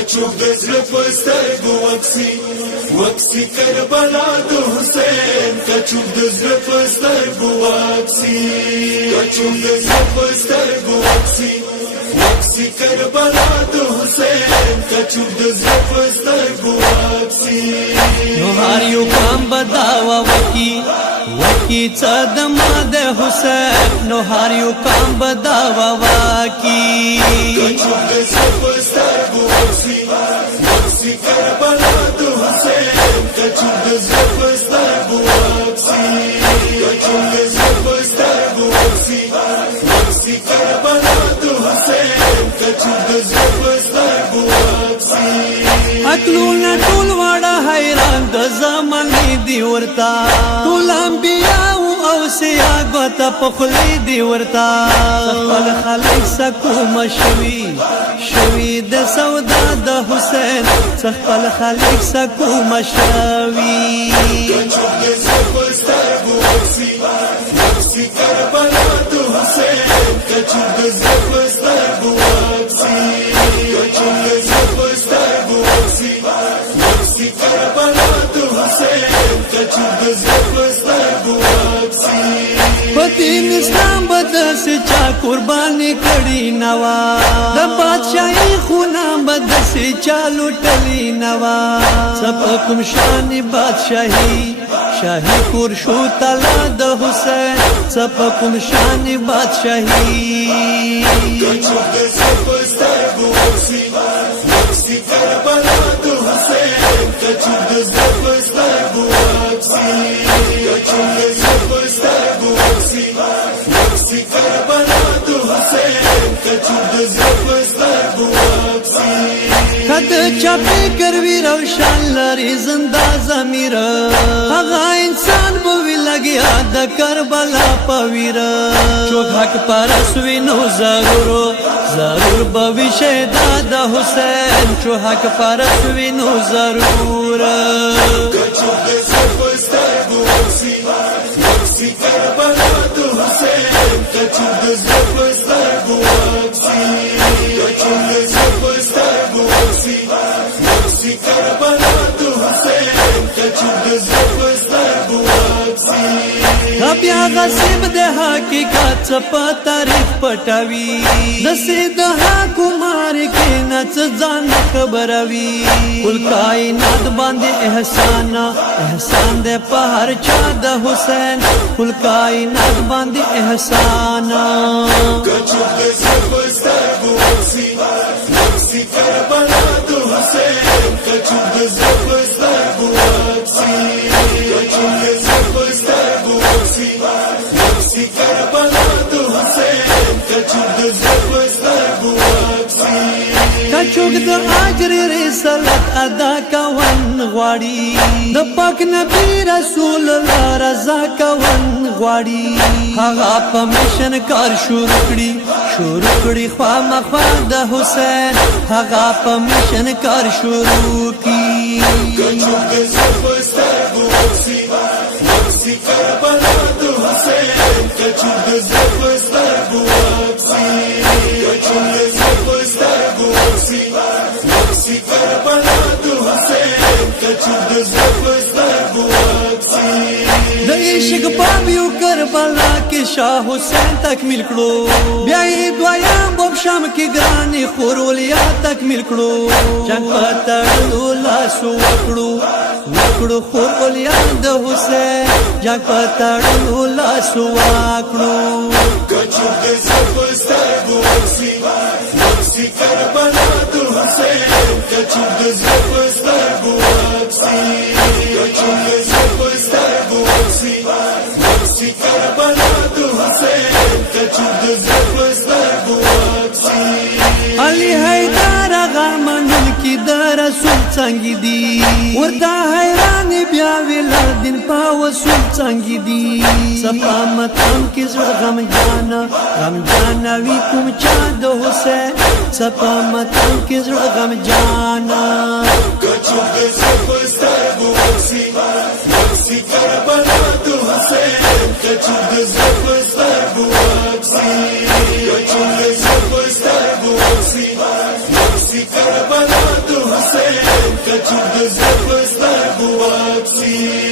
کچوب د زړه په سترګو وکسي وکسي کربلا د حسین کچوب د زړه په سترګو وکسي کچوب د زړه په سترګو وکسي وکسي کربلا د حسین کچوب د زړه په سترګو وکسي نو هر یو کام بداوا وکی وکی صدمه د حسین نو هر یو کام بداوا وکی کچوب د زړه په سترګو وکسي وکسي کربلا د حسین کچوب د زړه په سترګو وکسي کچوب د زړه په سترګو وکسي وکسي کربلا د حسین کچوب د زړه په سترګو وکسي عقلونه ټول واړه حیران د زمانې دی ورتا ټول انبیاء او سیاغت په خلی دی ورتا خپل خلک سکو مشوي شوي د سودا د حسین خپل خلک سکو مشوي کچوب د زړه په سترګو وکسي وکسي کربلا د حسین کچوب د زړه په سترګو وکسي کچوب د زړه په سترګو وکسي وکسي کربلا د حسین کچوب د زړه په سترګو وکسي په دین اسلام بدس چا قرباني کړي نوا د بادشاہي خونه بدس چا لوټلي نوا سب کوم شان بادشاہي شاہی کور شو تعالی د حسین سب کوم شان بادشاہي کچوب د زړه په سترګو وکسي وکسي کربلا د حسین کچوب د زړه په سترګو وکسي کچوب د زړه په سترګو وکسي وکسي کربلا د حسین کچوب د زړه په سترګو وکسي کد چا فکر وی روشن لري زنده ضمیر هغه انسان به وی لګیا د کربلا پویر چوک حق پرس وی نو ضرور به وی شهدا د حسین چو حق پرس وی نو ضرور کچوب د زړه په سترګو وکسي وکسي کربلا د حسین کچوب د زړه په سترګو وکسي کچوب د زړه په سترګو وکسي وکسي کربلا د حسین کچوب د زړه په سترګو وکسي بیا غصب د حقیقت په تاریخ پټوي د سید حکومت کې نڅ ځان خبروي کل کائنات باندې احسان د په هر چا د حسین کل کائنات باندې احسان کچوب د زړه په سترګو وکسي وکسي کربلا د حسین کچوب د زړه په سترګو وکسي کچوب د زړه په سترګو وکسي وکسي کربلا د حسین کچوب د زړه په سترګو وکسي کچوک د اجر رسالت ادا کون غواړي د پاک نبی رسول الله رضا کون غواړي هغه په مشن کار شروع کړي خوا مخوا د حسین هغه په مشن کار شروع کړي کچوب د زړه په سترګو وکسي وکسي کربلا د حسین کچوب د زړه په سترګو وکسي کچوب د زړه په سترګو وکسي وکسي کربلا د حسین کچوب د زړه په سترګو وکسي د عشق باب یو کربلا کې شاه حسین تکمیل کړو بیا یې دویم باب شام کې ګرانی خورولیا تکمیل کړو جنگ پتړلو لاسو وکړو خورولیا د حسین جنگ پتړلو لاسو وکړو کچوب د زړه په سترګو وکسي وکسي کربلا د حسین کچوب د زړه په سترګو وکسي کچوب د زړه په سترګو وکسي وکسي کربلا د حسین کچوب د زړه په سترګو وکسي علی حیدر هغه منل کی د رسول څنګه دی ورته حیران بیا ویل دین په وسول څنګه دی صفا متم کی زړه غم جانا وی کوم چا د حسین صفا متم کی زړه غم جانا کچوب د زړه په سترګو وکسي وکسي کربلا د حسین کچوب د زړه په سترګو وکسي کچوب د زړه په سترګو وکسي وکسي کربلا د واکسي